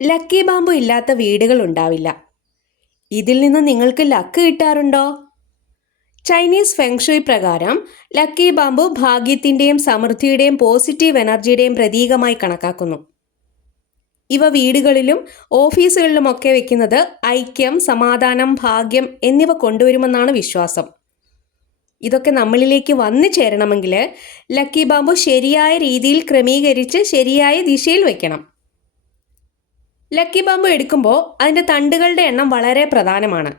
Lucky bamboo ഇല്ലാത്ത വീടുകൾ ഉണ്ടാവില്ല. ഇതിൽ നിന്ന് നിങ്ങൾക്ക് ലക്ക് കിട്ടാറുണ്ടോ? ചൈനീസ് ഫെങ്ഷുയി പ്രകാരം ലക്കി ബാമ്പു ഭാഗ്യത്തിൻ്റെയും സമൃദ്ധിയുടെയും പോസിറ്റീവ് എനർജിയുടെയും പ്രതീകമായി കണക്കാക്കുന്നു. ഇവ വീടുകളിലും ഓഫീസുകളിലുമൊക്കെ വെക്കുന്നത് ഐക്യം, സമാധാനം, ഭാഗ്യം എന്നിവ കൊണ്ടുവരുമെന്നാണ് വിശ്വാസം. ഇതൊക്കെ നമ്മളിലേക്ക് വന്നു ചേരണമെങ്കിൽ ലക്കി ബാമ്പു ശരിയായ രീതിയിൽ ക്രമീകരിച്ച് ശരിയായ ദിശയിൽ വെക്കണം. ലക്കി ബാമ്പു എടുക്കുമ്പോൾ അതിൻ്റെ തണ്ടുകളുടെ എണ്ണം വളരെ പ്രധാനമാണ്.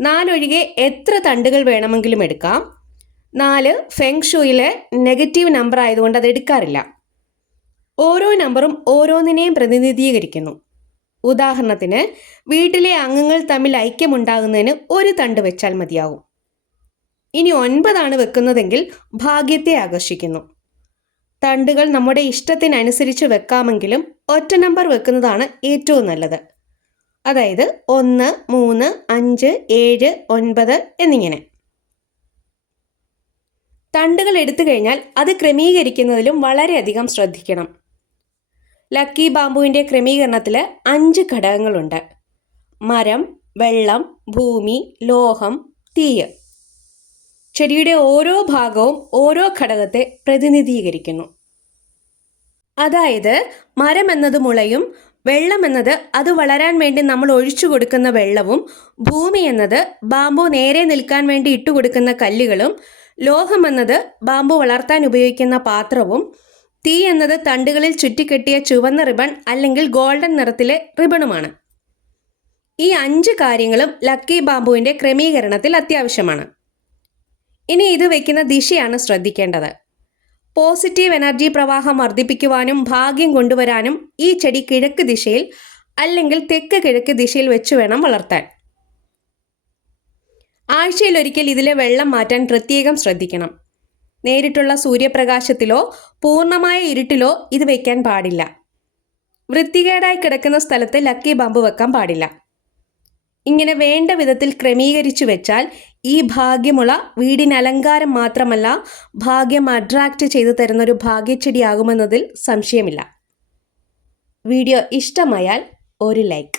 4 ഒഴികെ എത്ര തണ്ടുകൾ വേണമെങ്കിലും എടുക്കാം. 4 ഫെങ്ഷുയിലെ നെഗറ്റീവ് നമ്പർ ആയതുകൊണ്ട് അത് എടുക്കാറില്ല. ഓരോ നമ്പറും ഓരോന്നിനെയും പ്രതിനിധീകരിക്കുന്നു. ഉദാഹരണത്തിന്, വീട്ടിലെ അംഗങ്ങൾ തമ്മിൽ ഐക്യമുണ്ടാകുന്നതിന് 1 തണ്ട് വെച്ചാൽ മതിയാകും. ഇനി 9 വെക്കുന്നതെങ്കിൽ ഭാഗ്യത്തെ ആകർഷിക്കുന്നു. തണ്ടുകൾ നമ്മുടെ ഇഷ്ടത്തിനനുസരിച്ച് വെക്കാമെങ്കിലും ഒറ്റ നമ്പർ വെക്കുന്നതാണ് ഏറ്റവും നല്ലത്. അതായത് 1, 3, 5, 7, 9 എന്നിങ്ങനെ. തണ്ടുകൾ എടുത്തു കഴിഞ്ഞാൽ അത് ക്രമീകരിക്കുന്നതിലും വളരെയധികം ശ്രദ്ധിക്കണം. ലക്കി ബാമ്പുവിൻ്റെ ക്രമീകരണത്തിൽ 5 ഘടകങ്ങളുണ്ട്. മരം, വെള്ളം, ഭൂമി, ലോഹം, തീയ്. ചെടിയുടെ ഓരോ ഭാഗവും ഓരോ ഘടകത്തെ പ്രതിനിധീകരിക്കുന്നു. അതായത് മരം എന്നത് മുളയും, വെള്ളം എന്നത് അത് വളരാൻ വേണ്ടി നമ്മൾ ഒഴിച്ചു കൊടുക്കുന്ന വെള്ളവും, ഭൂമി എന്നത് ബാമ്പു നേരെ നിൽക്കാൻ വേണ്ടി ഇട്ടുകൊടുക്കുന്ന കല്ലുകളും, ലോഹം എന്നത് ബാമ്പു വളർത്താൻ ഉപയോഗിക്കുന്ന പാത്രവും, തീ എന്നത് തണ്ടുകളിൽ ചുറ്റിക്കെട്ടിയ ചുവന്ന റിബൺ അല്ലെങ്കിൽ ഗോൾഡൻ നിറത്തിലെ റിബണുമാണ്. ഈ 5 കാര്യങ്ങളും ലക്കി ബാമ്പുവിൻ്റെ ക്രമീകരണത്തിൽ അത്യാവശ്യമാണ്. ഇനി ഇത് വയ്ക്കുന്ന ദിശയാണ് ശ്രദ്ധിക്കേണ്ടത്. പോസിറ്റീവ് എനർജി പ്രവാഹം വർദ്ധിപ്പിക്കുവാനും ഭാഗ്യം കൊണ്ടുവരാനും ഈ ചെടി കിഴക്ക് ദിശയിൽ അല്ലെങ്കിൽ തെക്ക് കിഴക്ക് ദിശയിൽ വെച്ച് വേണം വളർത്താൻ. ആഴ്ചയിലൊരിക്കൽ ഇതിലെ വെള്ളം മാറ്റാൻ പ്രത്യേകം ശ്രദ്ധിക്കണം. നേരിട്ടുള്ള സൂര്യപ്രകാശത്തിലോ പൂർണ്ണമായ ഇരുട്ടിലോ ഇത് വയ്ക്കാൻ പാടില്ല. വൃത്തികേടായി കിടക്കുന്ന സ്ഥലത്ത് ലക്കി ബാമ്പു വെക്കാൻ പാടില്ല. ഇങ്ങനെ വേണ്ട വിധത്തിൽ ക്രമീകരിച്ചു വെച്ചാൽ ഈ ഭാഗ്യമുള വീടിന് അലങ്കാരം മാത്രമല്ല, ഭാഗ്യം അട്രാക്റ്റ് ചെയ്തു തരുന്നൊരു ഭാഗ്യച്ചെടിയാകുമെന്നതിൽ സംശയമില്ല. വീഡിയോ ഇഷ്ടമായാൽ ഒരു ലൈക്ക്.